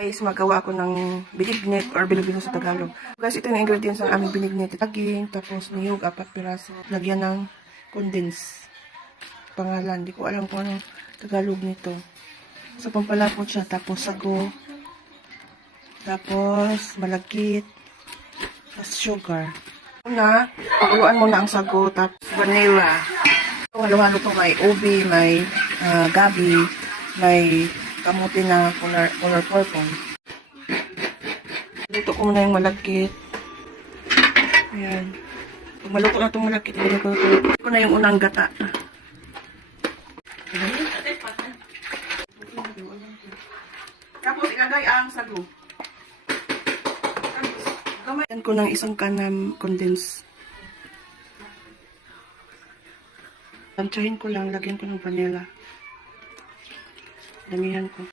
Guys, magawa ako ng binignet or bilog-bilog sa Tagalog. Guys, ito yung ingredients ng aming binignet. Daging, tapos niyog, 4 piraso. Lagyan ng condense. Pangalan, di ko alam kung anong Tagalog nito. So, pampalapot siya. Tapos sago. Tapos malagkit. Tapos sugar. Una, pakuluan muna ang sago. Tapos vanilla. Halo-halo ko may ubi, may gabi, may kamuti na color purple. Dito ko muna yung malagkit. Ayan. Pag maluto na itong malagkit, ito ko na yung unang gata. Tapos ilagay ang sago. Gamayan ko ng isang kanang condense. Tansyahin ko lang, lagyan ko ng vanilla. Damihan ko.